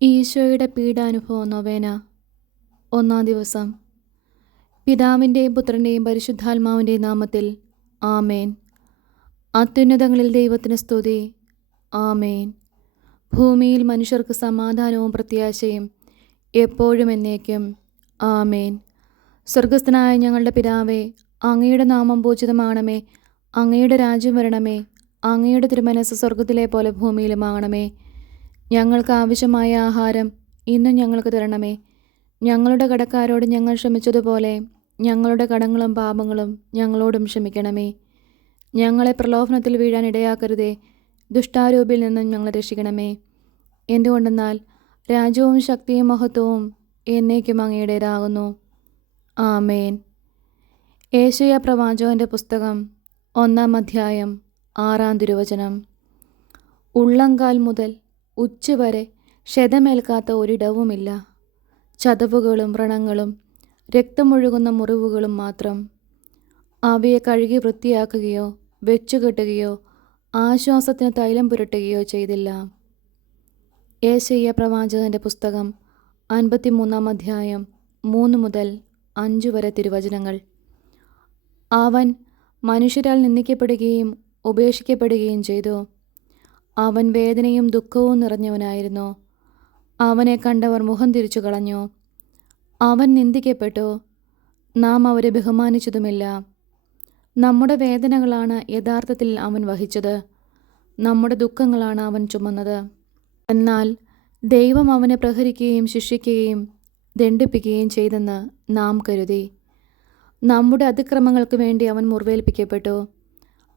ഈശോയുടെ പീഡാനുഭവ നൊവേന. ഒന്നാം ദിവസം. പിതാവിൻ്റെയും പുത്രൻ്റെയും പരിശുദ്ധാത്മാവിൻ്റെയും നാമത്തിൽ ആമേൻ. അത്യുന്നതങ്ങളിൽ ദൈവത്തിന് സ്തുതി. ആമേൻ. ഭൂമിയിൽ മനുഷ്യർക്ക് സമാധാനവും പ്രത്യാശയും എപ്പോഴും എന്നേക്കും. ആമേൻ. സ്വർഗസ്ഥനായ ഞങ്ങളുടെ പിതാവേ, അങ്ങയുടെ നാമം പൂജിതമാണമേ. അങ്ങയുടെ രാജ്യം വരണമേ. അങ്ങയുടെ തിരുമനസ്സ് സ്വർഗത്തിലെ പോലെ ഭൂമിയിലുമാകണമേ. ഞങ്ങൾക്ക് ആവശ്യമായ ആഹാരം ഇന്നും ഞങ്ങൾക്ക് തരണമേ. ഞങ്ങളുടെ കടക്കാരോട് ഞങ്ങൾ ക്ഷമിച്ചതുപോലെ ഞങ്ങളുടെ കടങ്ങളും പാപങ്ങളും ഞങ്ങളോടും ക്ഷമിക്കണമേ. ഞങ്ങളെ പ്രലോഭനത്തിൽ വീഴാൻ ഇടയാക്കരുതേ. ദുഷ്ടാരൂപിൽ നിന്നും ഞങ്ങളെ രക്ഷിക്കണമേ. എന്തുകൊണ്ടെന്നാൽ രാജ്യവും ശക്തിയും മഹത്വവും എന്നേക്കും അങ്ങയുടേതാകുന്നു. ആമേൻ. യേശയ്യാ പ്രവാചകന്റെ പുസ്തകം 1-ാം അധ്യായം 6-ാം തിരുവചനം. ഉള്ളങ്കാൽ മുതൽ ഉച്ചവരെ ക്ഷതമേൽക്കാത്ത ഒരിടവുമില്ല. ചതവുകളും വ്രണങ്ങളും രക്തമൊഴുകുന്ന മുറിവുകളും മാത്രം. അവയെ കഴുകി വൃത്തിയാക്കുകയോ വെച്ചുകെട്ടുകയോ ആശ്വാസത്തിന് തൈലം പുരട്ടുകയോ ചെയ്തില്ല. യേശയ്യാ പ്രവാചകന്റെ പുസ്തകം 53-ാം അധ്യായം 3 മുതൽ 5 വരെ തിരുവചനങ്ങൾ. അവൻ മനുഷ്യരാൽ നിന്ദിക്കപ്പെടുകയും ഉപേക്ഷിക്കപ്പെടുകയും ചെയ്തു. അവൻ വേദനയും ദുഃഖവും നിറഞ്ഞവനായിരുന്നു. അവനെ കണ്ടവർ മുഖം തിരിച്ചു കളഞ്ഞു. അവൻ നിന്ദിക്കപ്പെട്ടു, നാം അവരെ ബഹുമാനിച്ചതുമില്ല. നമ്മുടെ വേദനകളാണ് യഥാർത്ഥത്തിൽ അവൻ വഹിച്ചത്, നമ്മുടെ ദുഃഖങ്ങളാണ് അവൻ ചുമന്നത്. എന്നാൽ ദൈവം അവനെ പ്രഹരിക്കുകയും ശിക്ഷിക്കുകയും ദണ്ഡിപ്പിക്കുകയും ചെയ്തെന്ന് നാം കരുതി. നമ്മുടെ അതിക്രമങ്ങൾക്ക് വേണ്ടി അവൻ മുറിവേൽപ്പിക്കപ്പെട്ടു,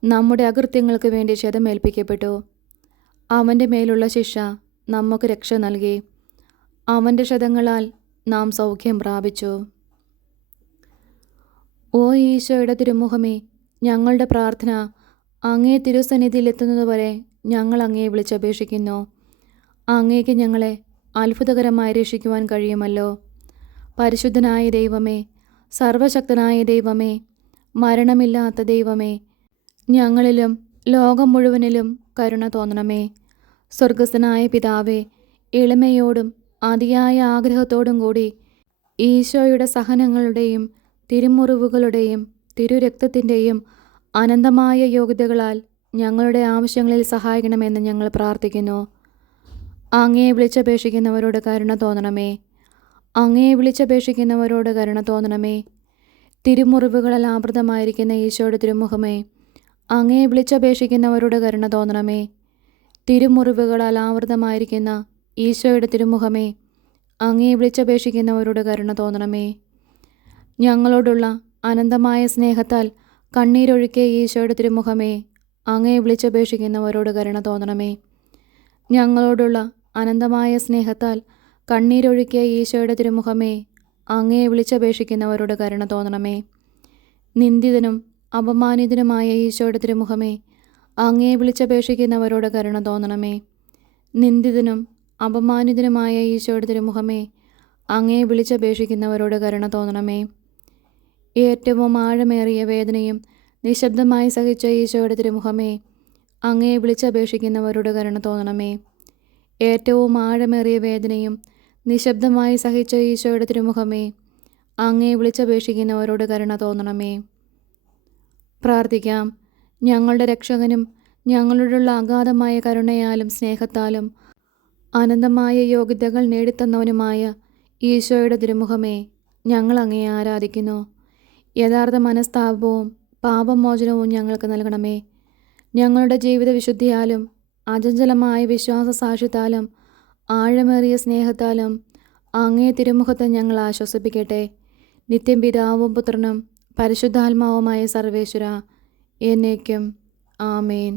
നമ്മുടെ അകൃത്യങ്ങൾക്ക് വേണ്ടി ക്ഷതമേൽപ്പിക്കപ്പെട്ടു. അവൻ്റെ മേലുള്ള ശിക്ഷ നമുക്ക് രക്ഷ നൽകി. അവൻ്റെ ക്ഷതങ്ങളാൽ നാം സൗഖ്യം പ്രാപിച്ചു. ഓ ഈശോയുടെ തിരുമുഖമേ, ഞങ്ങളുടെ പ്രാർത്ഥന അങ്ങേ തിരുസന്നിധിയിൽ എത്തുന്നതുവരെ ഞങ്ങൾ അങ്ങയെ വിളിച്ചപേക്ഷിക്കുന്നു. അങ്ങേക്ക് ഞങ്ങളെ അത്ഭുതകരമായി രക്ഷിക്കുവാൻ കഴിയുമല്ലോ. പരിശുദ്ധനായ ദൈവമേ, സർവശക്തനായ ദൈവമേ, മരണമില്ലാത്ത ദൈവമേ, ഞങ്ങളിലും ലോകം മുഴുവനിലും കരുണ തോന്നണമേ. സ്വർഗസ്ഥനായ പിതാവേ, എളിമയോടും അതിയായ ആഗ്രഹത്തോടും കൂടി ഈശോയുടെ സഹനങ്ങളുടെയും തിരുമുറിവുകളുടെയും തിരുരക്തത്തിൻ്റെയും അനന്തമായ യോഗ്യതകളാൽ ഞങ്ങളുടെ ആവശ്യങ്ങളിൽ സഹായിക്കണമെന്ന് ഞങ്ങൾ പ്രാർത്ഥിക്കുന്നു. അങ്ങയെ വിളിച്ചപേക്ഷിക്കുന്നവരോട് കരുണ തോന്നണമേ. അങ്ങയെ വിളിച്ചപേക്ഷിക്കുന്നവരോട് കരുണ തോന്നണമേ. തിരുമുറിവുകളാൽ ആവൃതമായിരിക്കുന്ന ഈശോയുടെ തിരുമുഖമേ, അങ്ങയെ വിളിച്ചപേക്ഷിക്കുന്നവരോട് കരുണ തോന്നണമേ. തിരുമുറിവുകളാൽ ആവൃതമായിരിക്കുന്ന ഈശോയുടെ തിരുമുഖമേ, അങ്ങയെ വിളിച്ചപേക്ഷിക്കുന്നവരോട് കരുണ തോന്നണമേ. ഞങ്ങളോടുള്ള അനന്തമായ സ്നേഹത്താൽ കണ്ണീരൊഴുക്കിയ ഈശോയുടെ തിരുമുഖമേ, അങ്ങയെ വിളിച്ചപേക്ഷിക്കുന്നവരോട് കരുണ തോന്നണമേ. ഞങ്ങളോടുള്ള അനന്തമായ സ്നേഹത്താൽ കണ്ണീരൊഴുക്കിയ ഈശോയുടെ തിരുമുഖമേ, അങ്ങയെ വിളിച്ചപേക്ഷിക്കുന്നവരോട് കരുണ തോന്നണമേ. നിന്ദിതനും അപമാനിതനുമായ ഈശോയുടെ തിരുമുഖമേ, അങ്ങയെ വിളിച്ചപേക്ഷിക്കുന്നവരോട് കരുണ തോന്നണമേ. നിന്ദിതനും അപമാനിതനുമായ ഈശോയുടെ തിരുമുഖമേ, അങ്ങയെ വിളിച്ചപേക്ഷിക്കുന്നവരോട് കരുണ തോന്നണമേ. ഏറ്റവും ആഴമേറിയ വേദനയും നിശബ്ദമായി സഹിച്ച ഈശോയുടെ തിരുമുഖമേ, അങ്ങയെ വിളിച്ചപേക്ഷിക്കുന്നവരോട് കരുണ തോന്നണമേ. ഏറ്റവും ആഴമേറിയ വേദനയും നിശബ്ദമായി സഹിച്ച ഈശോയുടെ തിരുമുഖമേ, അങ്ങയെ വിളിച്ചപേക്ഷിക്കുന്നവരോട് കരുണ തോന്നണമേ. പ്രാർത്ഥിക്കാം. ഞങ്ങളുടെ രക്ഷകനും ഞങ്ങളോടുള്ള അഗാധമായ കരുണയാലും സ്നേഹത്താലും അനന്തമായ യോഗ്യതകൾ നേടിത്തന്നവനുമായ ഈശോയുടെ തിരുമുഖമേ, ഞങ്ങൾ അങ്ങയെ ആരാധിക്കുന്നു. യഥാർത്ഥ മനസ്താപവും പാപമോചനവും ഞങ്ങൾക്ക് നൽകണമേ. ഞങ്ങളുടെ ജീവിത വിശുദ്ധിയാലും അചഞ്ചലമായ വിശ്വാസ സാക്ഷ്യത്താലും ആഴമേറിയ സ്നേഹത്താലും അങ്ങേ തിരുമുഖത്തെ ഞങ്ങൾ ആശ്വസിപ്പിക്കട്ടെ. നിത്യം പിതാവും പുത്രനും പരിശുദ്ധാത്മാവുമായ സർവേശ്വര എന്നേക്കും. ആമേൻ.